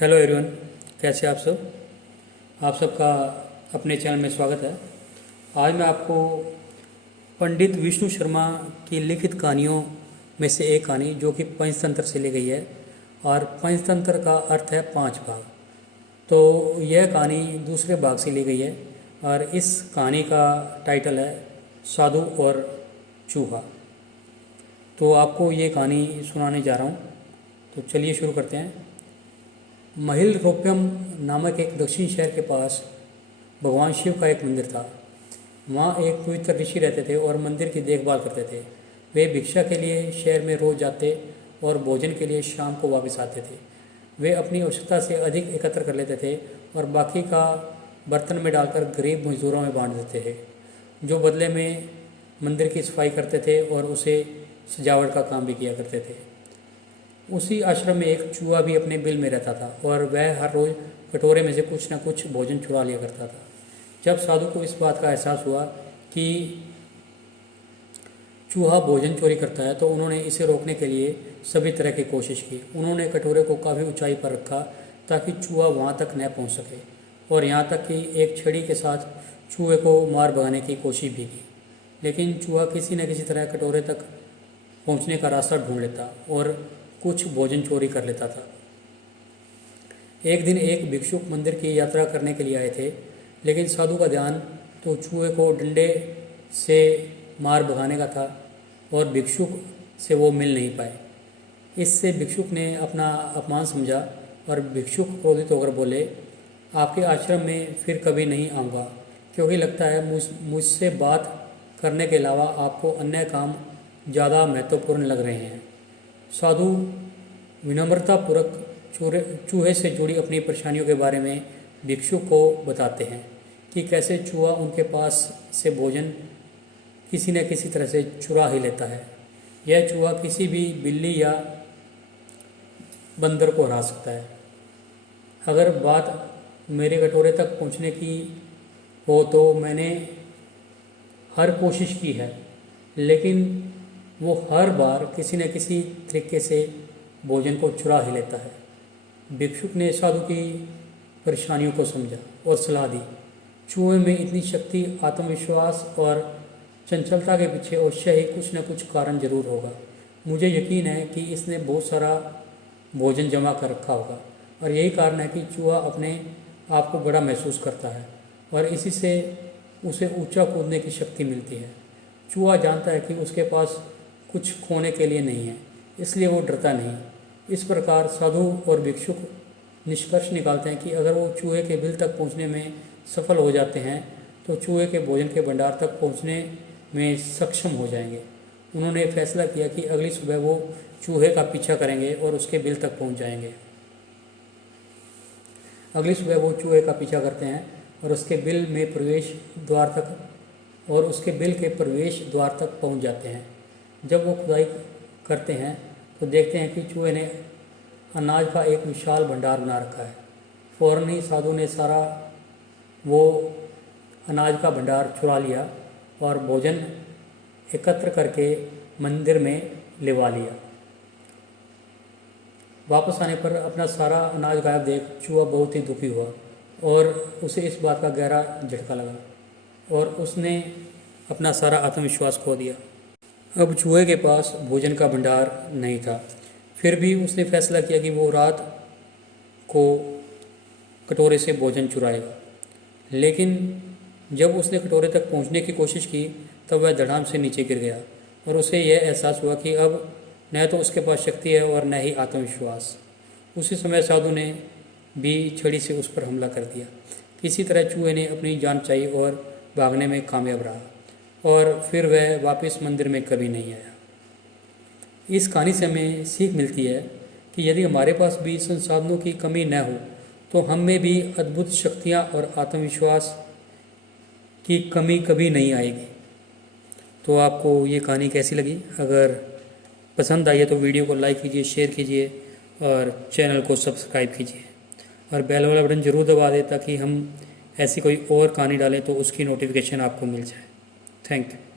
Hello everyone, कैसे आप सब। आप सबका अपने चैनल में स्वागत है। आज मैं आपको पंडित विष्णु शर्मा की लिखित कहानियों में से एक कहानी जो कि पंचतंत्र से ली गई है, और पंचतंत्र का अर्थ है 5 भाग। तो यह कहानी दूसरे भाग से ली गई है और इस कहानी का टाइटल है साधु और चूहा। तो आपको ये कहानी सुनाने जा रहा हूँ, तो चलिए शुरू करते हैं। महिल रोप्यम नामक एक दक्षिण शहर के पास भगवान शिव का एक मंदिर था। वहाँ एक पवित्र ऋषि रहते थे और मंदिर की देखभाल करते थे। वे भिक्षा के लिए शहर में रोज जाते और भोजन के लिए शाम को वापस आते थे। वे अपनी आवश्यकता से अधिक एकत्र कर लेते थे और बाकी का बर्तन में डालकर गरीब मजदूरों में बांट देते थे, जो बदले में मंदिर की सफाई करते थे और उसे सजावट का काम भी किया करते थे। उसी आश्रम में एक चूहा भी अपने बिल में रहता था और वह हर रोज़ कटोरे में से कुछ न कुछ भोजन चुरा लिया करता था। जब साधु को इस बात का एहसास हुआ कि चूहा भोजन चोरी करता है, तो उन्होंने इसे रोकने के लिए सभी तरह की कोशिश की। उन्होंने कटोरे को काफ़ी ऊंचाई पर रखा ताकि चूहा वहां तक न पहुंच सके, और यहाँ तक कि एक छड़ी के साथ चूहे को मार भगाने की कोशिश भी की। लेकिन चूहा किसी न किसी तरह कटोरे तक पहुँचने का रास्ता ढूंढ लेता और कुछ भोजन चोरी कर लेता था। एक दिन एक भिक्षुक मंदिर की यात्रा करने के लिए आए थे, लेकिन साधु का ध्यान तो चूहे को डंडे से मार भगाने का था और भिक्षुक से वो मिल नहीं पाए। इससे भिक्षुक ने अपना अपमान समझा और भिक्षुक क्रोधित होकर बोले, आपके आश्रम में फिर कभी नहीं आऊँगा, क्योंकि लगता है मुझसे बात करने के अलावा आपको अन्य काम ज़्यादा महत्वपूर्ण लग रहे हैं। साधु विनम्रतापूर्वक चूहे से जुड़ी अपनी परेशानियों के बारे में भिक्षुक को बताते हैं कि कैसे चूहा उनके पास से भोजन किसी न किसी तरह से चुरा ही लेता है। यह चूहा किसी भी बिल्ली या बंदर को हरा सकता है। अगर बात मेरे कटोरे तक पहुंचने की हो तो मैंने हर कोशिश की है, लेकिन वो हर बार किसी न किसी तरीके से भोजन को चुरा ही लेता है। भिक्षुक ने साधु की परेशानियों को समझा और सलाह दी। चूहे में इतनी शक्ति, आत्मविश्वास और चंचलता के पीछे अवश्य ही कुछ न कुछ कारण जरूर होगा। मुझे यकीन है कि इसने बहुत सारा भोजन जमा कर रखा होगा, और यही कारण है कि चूहा अपने आप को बड़ा महसूस करता है और इसी से उसे ऊंचा कूदने की शक्ति मिलती है। चूहा जानता है कि उसके पास कुछ खोने के लिए नहीं है, इसलिए वो डरता नहीं। इस प्रकार साधु और भिक्षुक निष्कर्ष निकालते हैं कि अगर वो चूहे के बिल तक पहुंचने में सफल हो जाते हैं तो चूहे के भोजन के भंडार तक पहुंचने में सक्षम हो जाएंगे। उन्होंने फैसला किया कि अगली सुबह वो चूहे का पीछा करेंगे और उसके बिल तक पहुंच जाएंगे। अगली सुबह वो चूहे का पीछा करते हैं और उसके बिल में प्रवेश द्वार तक पहुंच जाते हैं। जब वो खुदाई करते हैं तो देखते हैं कि चूहे ने अनाज का एक विशाल भंडार बना रखा है। फौरन ही साधु ने सारा वो अनाज का भंडार चुरा लिया और भोजन एकत्र करके मंदिर में लिवा लिया। वापस आने पर अपना सारा अनाज गायब देख चूहा बहुत ही दुखी हुआ और उसे इस बात का गहरा झटका लगा और उसने अपना सारा आत्मविश्वास खो दिया। अब चूहे के पास भोजन का भंडार नहीं था। फिर भी उसने फैसला किया कि वो रात को कटोरे से भोजन चुराएगा। लेकिन जब उसने कटोरे तक पहुंचने की कोशिश की तब वह धड़ाम से नीचे गिर गया और उसे यह एहसास हुआ कि अब न तो उसके पास शक्ति है और न ही आत्मविश्वास। उसी समय साधु ने भी छड़ी से उस पर हमला कर दिया। किसी तरह चूहे ने अपनी जान बचाई और भागने में कामयाब रहा और फिर वह वापस मंदिर में कभी नहीं आया। इस कहानी से हमें सीख मिलती है कि यदि हमारे पास भी संसाधनों की कमी न हो तो हम में भी अद्भुत शक्तियाँ और आत्मविश्वास की कमी कभी नहीं आएगी। तो आपको ये कहानी कैसी लगी? अगर पसंद आई है तो वीडियो को लाइक कीजिए, शेयर कीजिए और चैनल को सब्सक्राइब कीजिए और बेल वाला बटन ज़रूर दबा दें ताकि हम ऐसी कोई और कहानी डालें तो उसकी नोटिफिकेशन आपको मिल जाए। Thank you.